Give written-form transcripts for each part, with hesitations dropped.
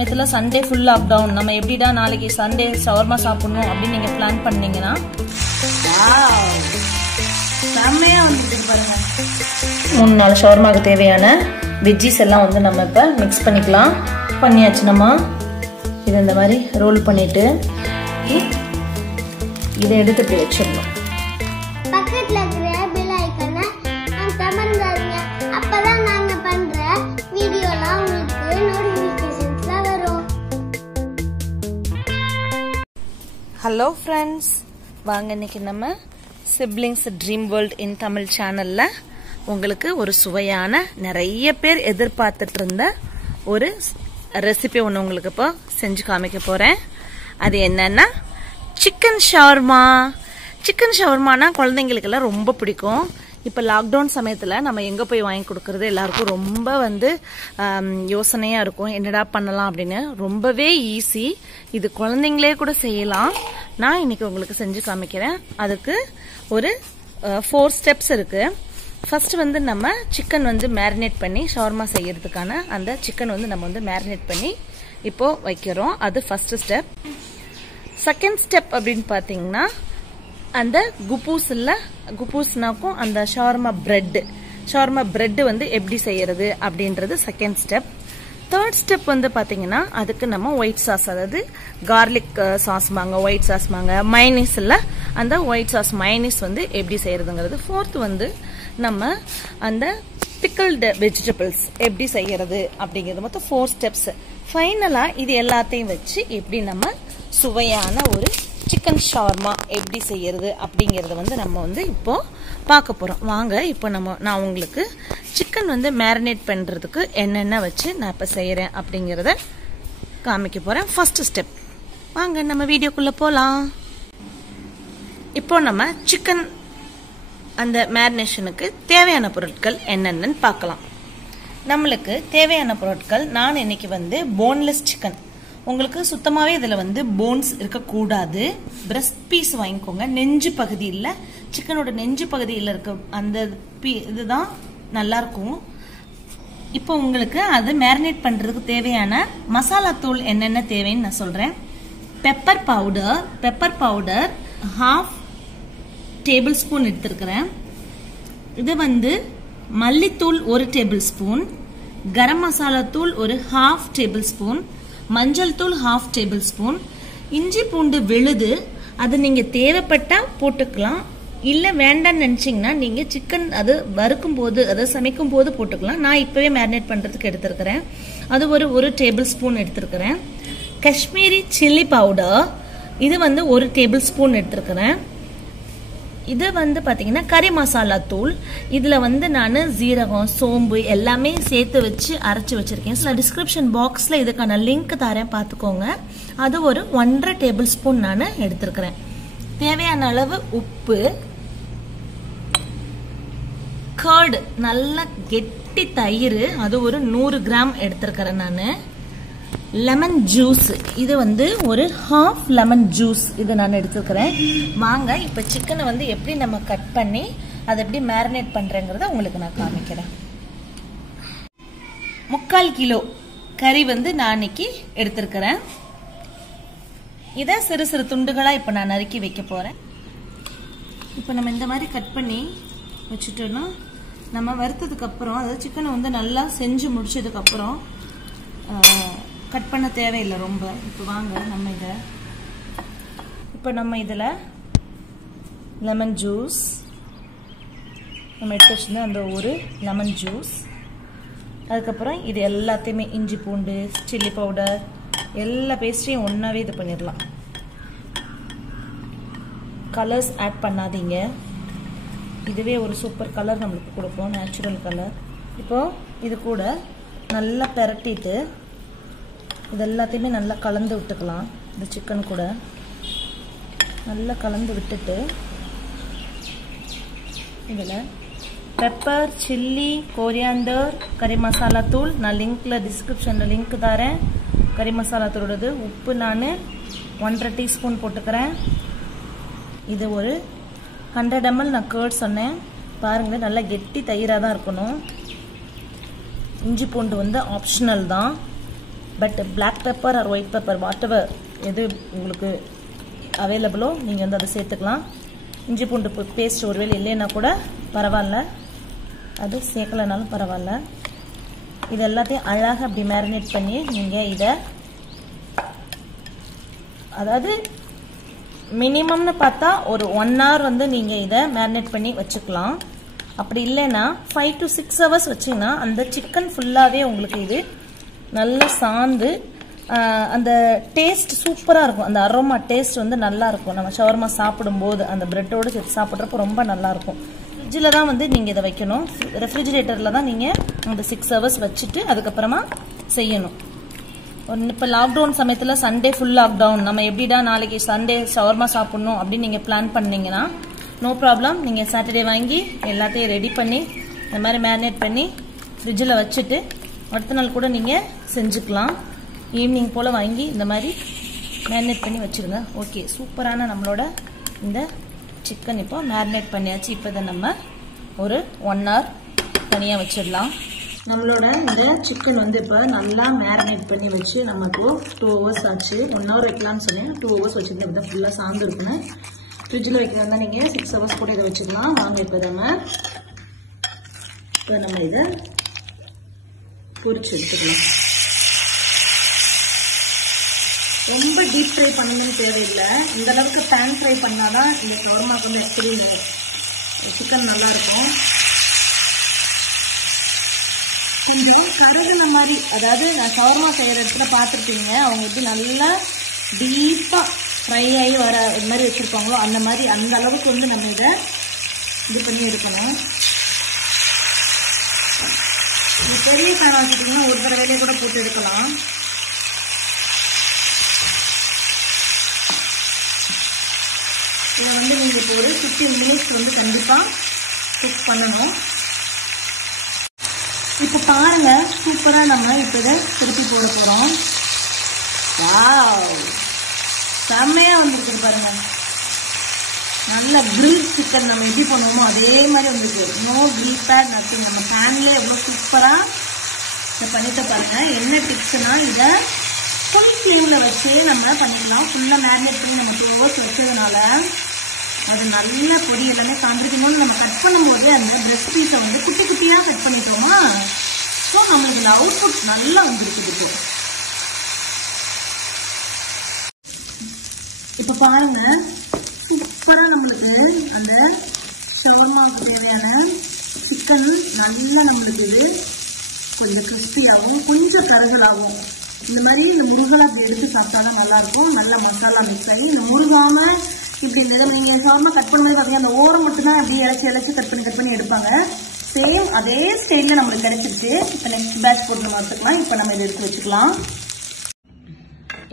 சமயத்துல Sunday full lockdown, நம்ம எப்படிடா நாளைக்கு சண்டே ஷவர்மா சாப்பிடணும் அப்படின்னு நீங்க பிளான் பண்ணீங்கன்னா செம்மையா வந்துட்டு பாருங்க. 3-4 ஷவர்மாக்கு தேவையான வெஜ்ஜீஸ் எல்லாம் வந்து நம்ம இப்ப மிக்ஸ் பண்ணிக்கலாம். பண்ணியாச்சு. நம்ம இது இந்த மாதிரி ரோல் பண்ணிட்டு இதை எடுத்துட்டு வச்சிடணும். பக்கத்துல இருக்கிற பெல் ஐகானை கமெண்ட்ங்க, அப்பதான் நாங்க பண்ற வீடியோலாம் உங்களுக்கு நோட்டிபிகேஷன்ஸ்ல வரும். ஹலோ ஃப்ரெண்ட்ஸ், வாங்க இன்னைக்கு நம்ம siblings dream world in Tamil சேனல்ல உங்களுக்கு ஒரு சுவையான, நிறைய பேர் எதிர்பார்த்துட்டு இருந்த ஒரு ரெசிபி ஒன்று உங்களுக்கு இப்போ செஞ்சு காமிக்க போறேன். அது என்னன்னா சிக்கன் ஷவர்மா. சிக்கன் ஷவர்மானா குழந்தைங்களுக்கெல்லாம் ரொம்ப பிடிக்கும். இப்போ லாக்டவுன் சமயத்தில் நம்ம எங்கே போய் வாங்கி கொடுக்கறது எல்லாருக்கும் ரொம்ப வந்து யோசனையாக இருக்கும், என்னடா பண்ணலாம் அப்படின்னு. ரொம்பவே ஈஸி, இது குழந்தைங்களே கூட செய்யலாம். நான் இன்னைக்கு உங்களுக்கு செஞ்சு காமிக்கிறேன். அதுக்கு ஒரு 4 ஸ்டெப்ஸ் இருக்கு. ஃபர்ஸ்ட் வந்து நம்ம சிக்கன் வந்து மேரினேட் பண்ணி ஷவர்மா செய்யறதுக்கான அந்த சிக்கன் வந்து நம்ம வந்து மேரினேட் பண்ணி இப்போ வைக்கிறோம். அது ஃபர்ஸ்ட் ஸ்டெப். செகண்ட் ஸ்டெப் அப்படின்னு பார்த்தீங்கன்னா அந்த குப்பூஸ்னாக்கும் அந்த ஷவர்மா பிரெட் வந்து எப்படி செய்யறது அப்படின்றது செகண்ட் ஸ்டெப். தேர்ட் ஸ்டெப் வந்து பாத்தீங்கன்னா அதுக்கு நம்ம ஒயிட் சாஸ், அதாவது கார்லிக் சாஸ் வாங்க, ஒயிட் சாஸ் வாங்க, மைனீஸ் இல்ல, அந்த ஒயிட் சாஸ் மைனீஸ் வந்து எப்படி செய்யறதுங்கிறது. ஃபோர்த் வந்து நம்ம அந்த பிக்கிள்டு வெஜிடபிள்ஸ் எப்படி செய்யறது அப்படிங்கிறது. மொத்தம் 4 ஸ்டெப்ஸ். ஃபைனலா இது எல்லாத்தையும் வச்சு எப்படி நம்ம சுவையான ஒரு சிக்கன் ஷவர்மா எப்படி செய்யறது அப்படிங்கறத வந்து நம்ம வந்து இப்போ பார்க்க போறோம். வாங்க இப்போ நான் உங்களுக்கு சிக்கன் வந்து மேரினேட் பண்றதுக்கு என்னென்ன வச்சு நான் இப்ப செய்யறேன் அப்படிங்கறத காமிக்க போறேன். First step. வாங்க நம்ம வீடியோக்குள்ள போலாம். இப்போ நம்ம சிக்கன் அந்த மேரினேஷனுக்கு தேவையான பொருட்கள் என்னென்னு பார்க்கலாம். நம்மளுக்கு தேவையான பொருட்கள், நான் இன்னைக்கு வந்து போன்லெஸ் சிக்கன். உங்களுக்கு சுத்தமாவே இதுல வந்து போன்ஸ் இருக்கக்கூடாது. பிரஸ்ட் பீஸ் வாங்கிக்கோங்க. நெஞ்சு பகுதி இல்ல, சிக்கனோட நெஞ்சு பகுதியில் இருக்க அந்த இதுதான் நல்லா இருக்கும். இப்போ உங்களுக்கு அது மேரினேட் பண்றதுக்கு தேவையான மசாலா தூள் என்னென்ன தேவைன்னு நான் சொல்றேன். பெப்பர் பவுடர் 1/2 டேபிள் ஸ்பூன் எடுத்திருக்கிறேன். இது வந்து மல்லித்தூள் 1 டேபிள் ஸ்பூன், கரம் மசாலா தூள் ஒரு 1/2 டேபிள் ஸ்பூன், மஞ்சள் தூள் 1/2 டேபிள் ஸ்பூன், இஞ்சி பூண்டு விழுது, அது நீங்க தேவைப்பட்டா போட்டுக்கலாம், இல்ல வேண்டாம்னு நினைச்சீங்கன்னா நீங்க சிக்கன் அது வறுக்கும் போது, அதை சமைக்கும் போது போட்டுக்கலாம். நான் இப்பவே மேரினேட் பண்றதுக்கு எடுத்திருக்கிறேன். அது ஒரு 1 டேபிள் ஸ்பூன் எடுத்திருக்கிறேன். காஷ்மீரி சில்லி பவுடர், இது வந்து 1 டேபிள் ஸ்பூன் எடுத்திருக்கிறேன். இது வந்து பாத்தீங்கன்னா கறி மசாலா தூள். இதுல வந்து நான் ஜீரகம், சோம்பு எல்லாமே சேர்த்து வச்சு அரைச்சு வச்சிருக்கேன். டிஸ்கிரிப்ஷன் பாக்ஸ்ல இதுக்கான லிங்க் தரேன், பாத்துக்கோங்க. அது ஒரு 1.5 டேபிள் ஸ்பூன் நான் எடுத்திருக்கிறேன். தேவையான அளவு உப்பு, கர்ட் நல்ல கெட்டி தயிர், அது ஒரு 100 கிராம் எடுத்திருக்கிறேன் நான். லெமன் ஜூஸ், இது வந்து ஒரு 1/2 லெமன் ஜூஸ் இது நான் எடுத்துக்கிறேன். வாங்க இப்ப சிக்கனை வந்து எப்படி நம்ம கட் பண்ணி அதை எப்படி மேரினேட் பண்றேங்கிறத உங்களுக்கு நான் காமிக்கிறேன். 3/4 கிலோ கறி வந்து நான் இன்னைக்கு எடுத்திருக்கிறேன். இதை சிறு சிறு துண்டுகளா இப்ப நான் நறுக்கி வைக்க போறேன். இப்ப நம்ம இந்த மாதிரி கட் பண்ணி வச்சுட்டோம்னா நம்ம வறுத்ததுக்கு அப்புறம், அதாவது சிக்கனை வந்து நல்லா செஞ்சு முடிச்சதுக்கு அப்புறம் கட் பண்ண தேவையில்லை ரொம்ப. இப்போ வாங்க நம்ம நம்ம இதில் லெமன் ஜூஸ் நம்ம எடுத்து வச்சிருந்தோம், அந்த ஒரு லெமன் ஜூஸ். அதுக்கப்புறம் இது எல்லாத்தையுமே இஞ்சி பூண்டு, சில்லி பவுடர் எல்லா பேஸ்ட்டையும் ஒன்றாவே இது பண்ணிடலாம். கலர்ஸ் ஆட் பண்ணாதீங்க, இதுவே ஒரு சூப்பர் கலர் நம்மளுக்கு கொடுக்கும், நேச்சுரல் கலர். இப்போ இது கூட நல்லா பெரட்டிட்டு இது எல்லாத்தையுமே நல்லா கலந்து விட்டுக்கலாம். இந்த சிக்கன் கூட நல்லா கலந்து விட்டுட்டு இதில் பெப்பர், சில்லி, கோரியாண்டர், கறி மசாலா தூள், நான் லிங்க்ல டிஸ்கிரிப்ஷனில் லிங்க் தரேன். கறி மசாலா தூளோடது. உப்பு நான் 1.5 டீஸ்பூன் போட்டுக்கிறேன். இது ஒரு 100 ml நான் கர்ட் சொன்னேன். பாருங்க நல்லா கெட்டி தயிராக தான் இருக்கணும். இஞ்சி பூண்டு வந்து ஆப்ஷனல் தான். But black pepper or white pepper whatever எது உங்களுக்கு அவைலபிளோ நீங்கள் வந்து அதை சேர்த்துக்கலாம். இஞ்சி பூண்டு பேஸ்ட் ஒருவேளை இல்லைன்னா கூட பரவாயில்ல, அது சேர்க்கலனாலும் பரவாயில்ல. இது எல்லாத்தையும் அழகாக அப்படி மேரினேட் பண்ணி நீங்கள் இதை அதாவது மினிமம்னு பார்த்தா ஒரு 1 hour வந்து நீங்கள் இதை மேரினேட் பண்ணி வச்சுக்கலாம். அப்படி இல்லைன்னா 5 to 6 hours வச்சிங்கன்னா அந்த சிக்கன் ஃபுல்லாகவே உங்களுக்கு இது நல்லா சாந்து அந்த டேஸ்ட் சூப்பராக இருக்கும். அந்த அரோமா டேஸ்ட் வந்து நல்லா இருக்கும். நம்ம ஷவர்மா சாப்பிடும்போது அந்த பிரெட்டோடு சேர்த்து சாப்பிட்றப்போ ரொம்ப நல்லாயிருக்கும். ஃப்ரிட்ஜில் தான் வந்து நீங்கள் இதை வைக்கணும். ரெஃப்ரிஜிரேட்டரில் தான் நீங்கள் அந்த 6 hours வச்சுட்டு அதுக்கப்புறமா செய்யணும். இப்போ லாக்டவுன் சமயத்தில் சண்டே ஃபுல் லாக்டவுன், நம்ம எப்படிடா நாளைக்கு சண்டே ஷவர்மா சாப்பிட்ணும் அப்படின்னு நீங்கள் பிளான் பண்ணிங்கன்னா நோ ப்ராப்ளம். நீங்கள் சாட்டர்டே வாங்கி எல்லாத்தையும் ரெடி பண்ணி இந்த மாதிரி மேரினேட் பண்ணி ஃப்ரிட்ஜில் வச்சுட்டு அடுத்த நாள் கூட நீங்கள் செஞ்சுக்கலாம். ஈவினிங் போல் வாங்கி இந்த மாதிரி மேரினேட் பண்ணி வச்சுருங்க. ஓகே, சூப்பரான நம்மளோட இந்த சிக்கன் இப்போ மேரினேட் பண்ணியாச்சு. இப்போ இதை நம்ம ஒரு 1 hour தனியாக வச்சிடலாம். நம்மளோட இந்த சிக்கன் வந்து இப்போ நல்லா மேரினேட் பண்ணி வச்சு நமக்கு 2 hours ஆச்சு. 1 hour வைக்கலாம்னு சொன்னேன், 2 hours வச்சுருந்தேன். இப்போ ஃபுல்லாக சார்ந்து இருக்குன்னு. ஃப்ரிட்ஜில் வைக்கிறதா நீங்கள் 6 hours கூட இதை வச்சுக்கலாம். வாங்க இப்போ நம்ம இதை பொரிச்சு எடுத்துக்கலாம். ரொம்ப டீப் ஃப்ரை பண்ணணும்னு தேவையில்லை. இந்த அளவுக்கு பேன் ஃப்ரை பண்ணாதான் இந்த ஷவர்மாக்கு வந்து ஆக்சுவலி இந்த சிக்கன் நல்லா இருக்கும். கொஞ்சம் கருகுன மாதிரி, அதாவது நான் ஷவர்மா செய்கிற இடத்துல பார்த்துருப்பீங்க, அவங்க எப்படி நல்லா டீப்பாக ஃப்ரை ஆகி வர இது மாதிரி வச்சுருப்பாங்களோ அந்த மாதிரி அந்த அளவுக்கு வந்து நம்ம இதை இது பண்ணி எடுக்கணும். பெரிய பேன் வச்சுட்டிங்கன்னா ஒரு தடவையிலே கூட போட்டு எடுக்கலாம். இதை வந்து நீங்கள் இப்போ ஒரு 15 minutes வந்து கண்டிப்பாக குக் பண்ணணும். இப்போ பாருங்க, சூப்பராக நம்ம இப்போ இதை திருப்பி போட போகிறோம். வாவ், செம்மையாக வந்துருக்குது பாருங்க. நல்ல கிரில் சிக்கன் நம்ம எப்படி பண்ணுவோமோ அதே மாதிரி வந்துருக்கு. No grill pad nothing. நம்ம பேன்லேயே எவ்வளோ சூப்பராக இதை பண்ணிட்டு பாருங்க. என்ன டிப்ஸ்னா, இதை ஃபுல் ஃப்ளேமில் வச்சு நம்ம பண்ணிக்கலாம். ஃபுல்லாக மேரினேட் பண்ணி நம்ம 2 hours வச்சதுனால அது நல்ல பொடி எல்லாமே காண்பிக்கணும்னு நம்ம கட் பண்ணும்போது அந்த பிரெஸ்ட் பீஸை வந்து குட்டி குட்டியாக கட் பண்ணிட்டோமா, ஸோ நம்மளுக்கு இந்த அவுட்புட் நல்லா வந்துருக்குது. இப்போ பாருங்க, சூப்பராக நம்மளுக்கு அந்த ஷவர்மாவுக்கு தேவையான சிக்கன் நல்லா நம்மளுக்கு இது கொஞ்சம் கிறிஸ்பியாகவும் கொஞ்சம் கருகலாகும். இந்த மாதிரி இந்த முருகலை அப்படி எடுத்து சாப்பிட்டா தான் நல்லாயிருக்கும். நல்லா மசாலா மிக்ஸ் ஆகி இந்த முருகாமல் இப்படி இந்த நீங்கள் ஷவர்மா கட் பண்ணும்போது பார்த்தீங்கன்னா அந்த ஓரம் மட்டும்தான் அப்படியே இலச்சி கட் பண்ணி எடுப்பாங்க. சேம் அதே ஸ்டைலில் நம்மளுக்கு கிடைச்சிருச்சு. இப்போ நெக்ஸ்ட் பேட்ச் போட்டு நம்ம எடுத்துக்கலாம். இப்போ நம்ம இதை எடுத்து வச்சுக்கலாம்.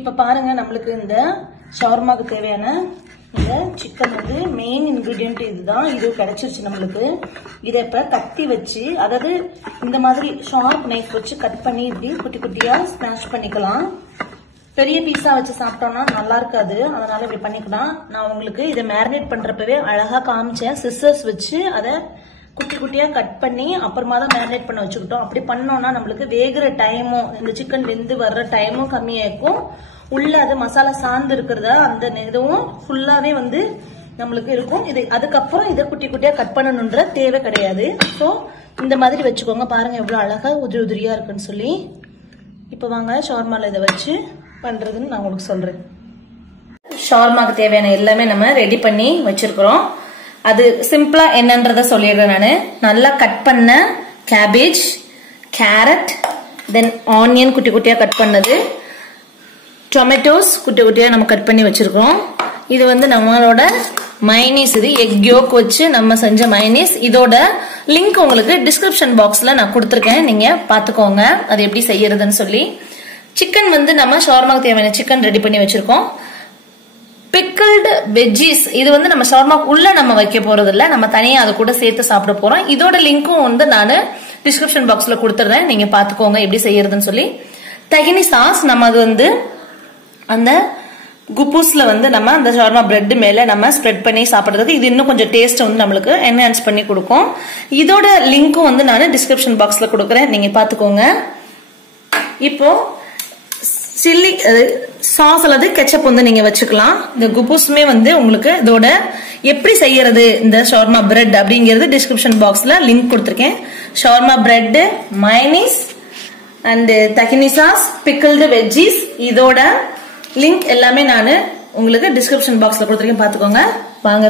இப்போ பாருங்க, நம்மளுக்கு இந்த ஷவர்மாவுக்கு தேவையான இந்த சிக்கன் வந்து மெயின் இன்கிரீடியன்ட் இதுதான். இது கிடைச்சிருச்சு நம்மளுக்கு. இதை இப்போ கத்தி வச்சு, அதாவது இந்த மாதிரி ஷார்ப் நைஃப் வச்சு கட் பண்ணி இப்படி குட்டி குட்டியாக ஸ்மாஷ் பண்ணிக்கலாம். பெரிய பீஸா வச்சு சாப்பிட்டோம்னா நல்லா இருக்காது, அதனால இப்படி பண்ணிக்கலாம். நான் உங்களுக்கு இதை மேரினேட் பண்றப்பவே அழகா காமிச்சேன். சிசர்ஸ் வச்சு அதை குட்டி குட்டியா கட் பண்ணி அப்புறமா தான் மேரினேட் பண்ண வச்சுக்கிட்டோம். அப்படி பண்ணோம்னா நம்மளுக்கு வேகிற டைமும் இந்த சிக்கன் வெந்து வர்ற டைமும் கம்மியாயிருக்கும். உள்ள அது மசாலா சார்ந்து இருக்கிறத அந்த இதுவும் ஃபுல்லாவே வந்து நம்மளுக்கு இருக்கும். இது அதுக்கப்புறம் இதை குட்டி குட்டியா கட் பண்ணணுன்ற தேவை கிடையாது. ஸோ இந்த மாதிரி வச்சுக்கோங்க. பாருங்க எவ்வளவு அழகா உதிரி உதிரியா இருக்குன்னு சொல்லி. இப்போ வாங்க ஷவர்மால இதை வச்சு பண்றதுன்னு நான் உங்களுக்கு சொல்றேன். ஷவர்மாக்கு தேவையான எல்லாமே நம்ம ரெடி பண்ணி வச்சிருக்கிறோம். அது சிம்பிளா என்னன்றத சொல்லிடுறேன் நானு. நல்லா கட் பண்ண கேபேஜ், கேரட், தென் ஆனியன் குட்டி குட்டியா கட் பண்ணது, டொமேட்டோஸ் குட்டி குட்டியா நம்ம கட் பண்ணி வச்சிருக்கோம். இது வந்து நம்மளோட மைனீஸ், இது எக் யோக் வச்சு நம்ம செஞ்ச மைனீஸ். இதோட லிங்க் உங்களுக்கு டிஸ்கிரிப்ஷன் பாக்ஸ்ல நான் கொடுத்துருக்கேன், நீங்க பாத்துக்கோங்க அது எப்படி செய்யறதுன்னு சொல்லி. சிக்கன் வந்து நம்ம ஷவர்மாக்கு தேவையான சிக்கன் ரெடி பண்ணி வச்சிருக்கோம். பிக்கிள்டு வெஜ்ஜீஸ், இது வந்து நம்ம ஷவர்மாக்கு உள்ள நம்ம வைக்க போறது இல்ல, நம்ம தனியா அதை கூட சேர்த்து சாப்பிட போறோம். இதோட லிங்க்கும் வந்து நான் டிஸ்கிரிப்ஷன் பாக்ஸ்ல கொடுத்துறேன், நீங்க பாத்துக்கோங்க எப்படி செய்யறதுன்னு சொல்லி. தகினி சாஸ் நம்ம அது வந்து அந்த குப்பூஸ்ல வந்து நம்ம அந்த ஷவர்மா பிரெட் மேல நம்ம ஸ்ப்ரெட் பண்ணி சாப்பிடுறதுக்கு இது இன்னும் கொஞ்சம் டேஸ்ட் வந்து நம்மளுக்கு என்ஹான்ஸ் பண்ணி கொடுக்கும். இதோட லிங்க்கும் வந்து நான் டிஸ்கிரிப்ஷன் பாக்ஸ்ல கொடுக்குறேன், நீங்க பாத்துக்கோங்க. இப்போ சில்லி சாஸ் அல்லது கெச்சப் வந்து நீங்க வச்சுக்கலாம். இந்த குபூஸ்மே வந்து உங்களுக்கு இதோட எப்படி செய்யறது இந்த ஷவர்மா பிரெட் அப்படிங்கிறது டிஸ்கிரிப்ஷன் பாக்ஸ்ல லிங்க் கொடுத்திருக்கேன். Shawarma bread, mayonnaise and tahini sauce, pickled veggies இதோட லிங்க் எல்லாமே நான் உங்களுக்கு டிஸ்கிரிப்ஷன் பாக்ஸ்ல கொடுத்திருக்கேன், பாத்துக்கோங்க. வாங்க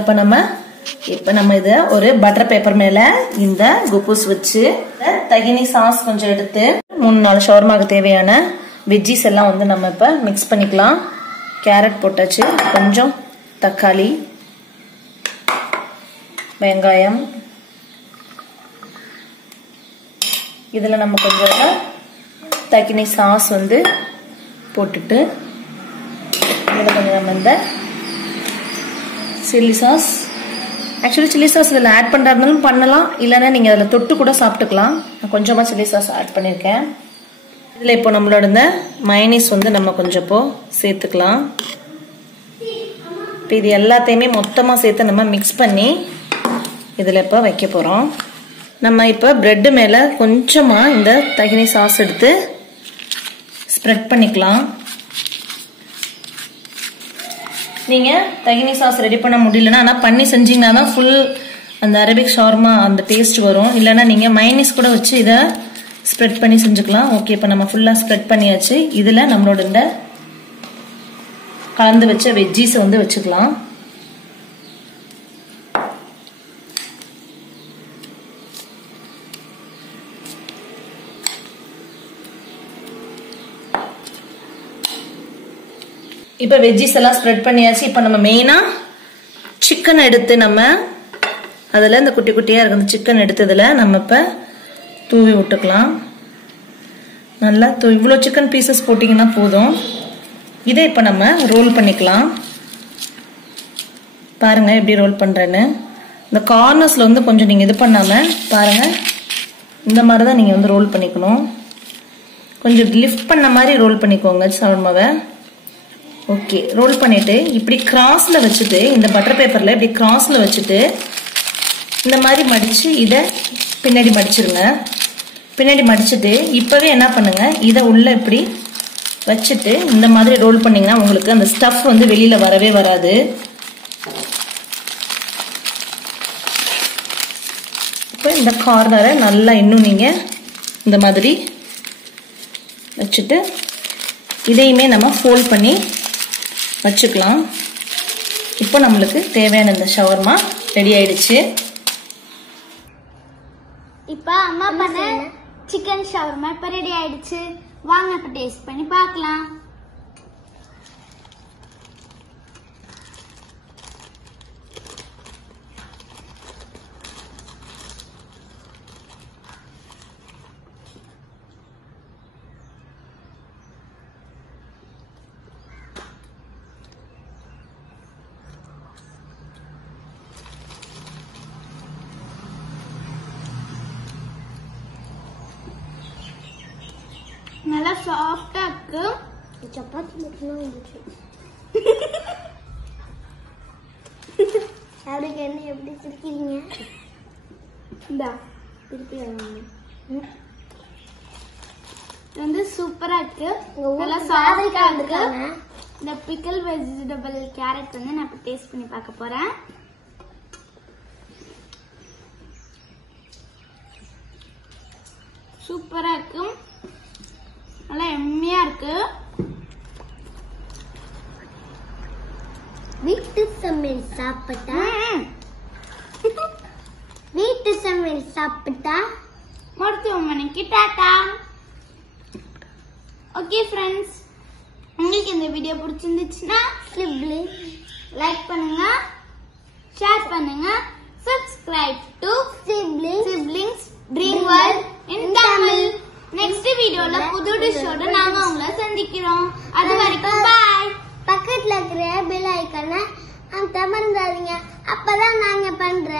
இப்ப நம்ம இத ஒரு பட்டர் பேப்பர் மேல இந்த குபூஸ் வச்சு தகினி சாஸ் கொஞ்சம் எடுத்து 3-4 ஷவர்மாக்கு தேவையான வெஜ்ஜீஸ் எல்லாம் வந்து நம்ம இப்ப மிக்ஸ் பண்ணிக்கலாம். கேரட் போட்டாச்சு, கொஞ்சம் தக்காளி, வெங்காயம், இதுல நம்ம கொஞ்சம் தகினி சாஸ் வந்து போட்டுட்டு இதுல கொஞ்சம் நம்ம இந்த chilli sauce, actually chilli sauce இதில் ஆட் பண்ணுறாருனாலும் பண்ணலாம், இல்லைன்னா நீங்கள் அதில் தொட்டு கூட சாப்பிட்டுக்கலாம். நான் கொஞ்சமாக சில்லி சாஸ் ஆட் பண்ணியிருக்கேன். இதில் இப்போ நம்மளோட இந்த மயோனீஸ் வந்து நம்ம கொஞ்சம் இப்போ சேர்த்துக்கலாம். இப்போ இது எல்லாத்தையுமே மொத்தமாக சேர்த்து நம்ம மிக்ஸ் பண்ணி இதில் இப்போ வைக்க போகிறோம். நம்ம இப்போ பிரெட்டு மேலே கொஞ்சமாக இந்த தகினி சாஸ் எடுத்து ஸ்ப்ரெட் பண்ணிக்கலாம். நீங்க தகினி சாஸ் ரெடி பண்ண முடியலன்னா ஆனா பண்ணி செஞ்சீங்கன்னா தான் ஃபுல் அந்த அரபிக் ஷவர்மா அந்த டேஸ்ட் வரும். இல்லைன்னா நீங்க மயோனீஸ் கூட வச்சு இதை ஸ்ப்ரெட் பண்ணி செஞ்சுக்கலாம். ஓகே, இப்போ நம்ம ஃபுல்லா ஸ்ப்ரெட் பண்ணியாச்சு. இதுல நம்மளோட இந்த கலந்து வச்ச வெஜ்ஜீஸ் வந்து வச்சுக்கலாம். இப்ப வெஜ்ஜீஸ் எல்லாம் ஸ்ப்ரெட் பண்ணியாச்சு. இப்ப நம்ம மெயினா சிக்கன் எடுத்து நம்ம அதுல இந்த குட்டி குட்டியா இருக்கிற சிக்கன் எடுத்ததுல நம்ம இப்ப தூவி விட்டுக்கலாம். நல்லா இவ்வளவு சிக்கன் பீசஸ் போட்டீங்கன்னா போதும். இதை இப்ப நம்ம ரோல் பண்ணிக்கலாம். பாருங்க எப்படி ரோல் பண்றேன்னு. இந்த கார்னர்ஸ்ல வந்து கொஞ்சம் நீங்க இது பண்ணாம பாருங்க, இந்த மாதிரிதான் நீங்க வந்து ரோல் பண்ணிக்கணும். கொஞ்சம் லிஃப்ட் பண்ண மாதிரி ரோல் பண்ணிக்கோங்க ஷவர்மாவை. ஓகே, ரோல் பண்ணிட்டு இப்படி கிராஸ்ல வச்சுட்டு இந்த பட்டர் பேப்பர்ல இப்படி கிராஸ்ல வச்சுட்டு இந்த மாதிரி மடிச்சு இத பின்னாடி மடிச்சிருங்க. பின்னாடி மடிச்சுட்டு இப்பவே என்ன பண்ணுங்க, இத உள்ள இப்படி வச்சுட்டு இந்த மாதிரி ரோல் பண்ணீங்கன்னா உங்களுக்கு அந்த ஸ்டஃப் வந்து வெளியில வரவே வராது. இப்போ இந்த கார்னரை நல்லா இன்னும் நீங்க இந்த மாதிரி வச்சுட்டு இதையுமே நம்ம ஃபோல்ட் பண்ணி வச்சுக்கலாம். இப்போ நம்மளுக்கு தேவையான இந்த ஷவர்மா ரெடி ஆயிடுச்சு. இப்போ அம்மா பண்ண சிக்கன் ஷவர்மா இப்போ ரெடி ஆயிடுச்சு. வாங்க இப்போ டேஸ்ட் பண்ணி பார்க்கலாம். நல்லா சாஃப்டா இருக்கு. சப்பாத்தி மட்டும் வந்துச்சு. அதுக்கு என்ன எப்படி சிரிக்கிறீங்க? இந்தா திருப்பி வந்து சூப்பரா இருக்கு. நல்லா சாஃப்டா இருக்கு. இந்த பிக்கல் வெஜிடபிள் கேரட் வந்து நான் இப்ப டேஸ்ட் பண்ணி பார்க்க போறேன். சூப்பரா இருக்கு, நல்லா எம்மியா இருக்கு. வீட்டு சமையல் சாப்பிட்டா மருத்துவமனைக்கு டாடா. ஓகே ஃப்ரெண்ட்ஸ், உங்களுக்கு இந்த வீடியோ பிடிச்சிருந்துச்சுன்னா லைக் பண்ணுங்க, ஷேர் பண்ணுங்க, subscribe to siblings dream world in Tamil. Next வீடியோல புது டிஷ்ஷோட நாங்க உங்களை சந்திக்கிறோம். அது வரைக்கும் பாய். பக்கத்துல இருக்கிற பெல் ஐகானை அமர்ந்தாதீங்க. அப்பதான் நாங்க பண்ற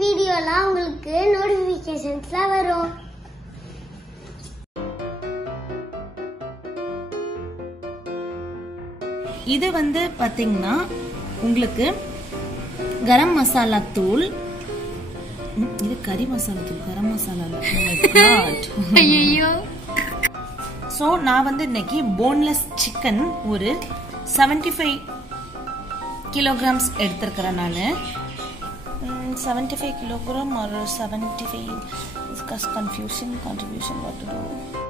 வீடியோலாம் உங்களுக்கு நோட்டிபிகேஷன்ஸ்ல வரும். இது வந்து பாத்தீங்கன்னா உங்களுக்கு கரம் மசாலா தூள், இது கறி மசாலா தூள், கரம் மசாலா. ஐயோ, ஸோ நான் வந்து இன்னைக்கு போன்லெஸ் சிக்கன் ஒரு 75 kilograms எடுத்திருக்கிறேன் நான். 75 kilogram or 75 is confusion contribution what to do.